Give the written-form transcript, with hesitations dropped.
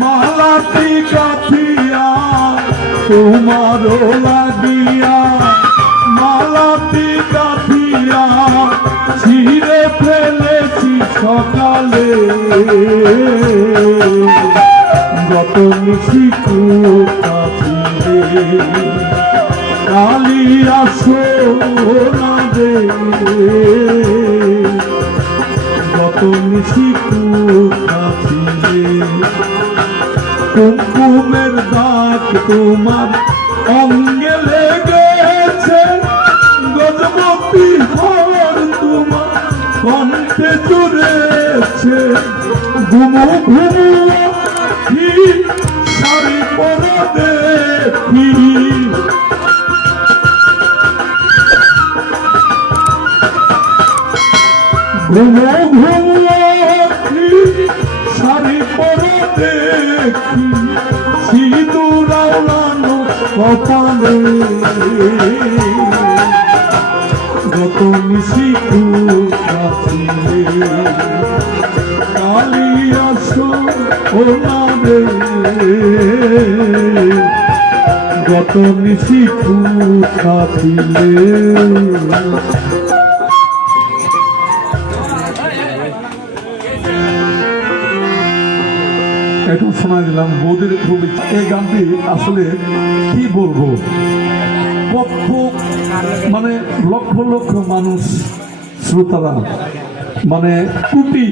মালাটি কাঠিয়া তোমারও লাগিয়া মালাটি কাঠিয়া ছিঁড়ে ফেলেছি সকালে গত মিছি কাঠিয়ে কালিয়া সোনা দে গত মিছি কাঠিয়ে কুমকুমের দাগ তোমার অঙ্গে লেগেছে গজবতী হর তোমার কণ্ঠে জুড়েছে ঘুমু ঘুমু শাড়ি পরা দেখি ঘুমু ঘুমু শাড়ি পরা দেখি সিঁদুর আওড়ানো কপালে গত মিছি কাঠিয়ে কালিয়া সোনা দে গত মিছি কাঠিয়ে একটু শোনা দিলাম বৌদির খুব এই গানটি আসলে কি বলবো মানে লক্ষ লক্ষ মানুষ শ্রোতারা মানে কোটি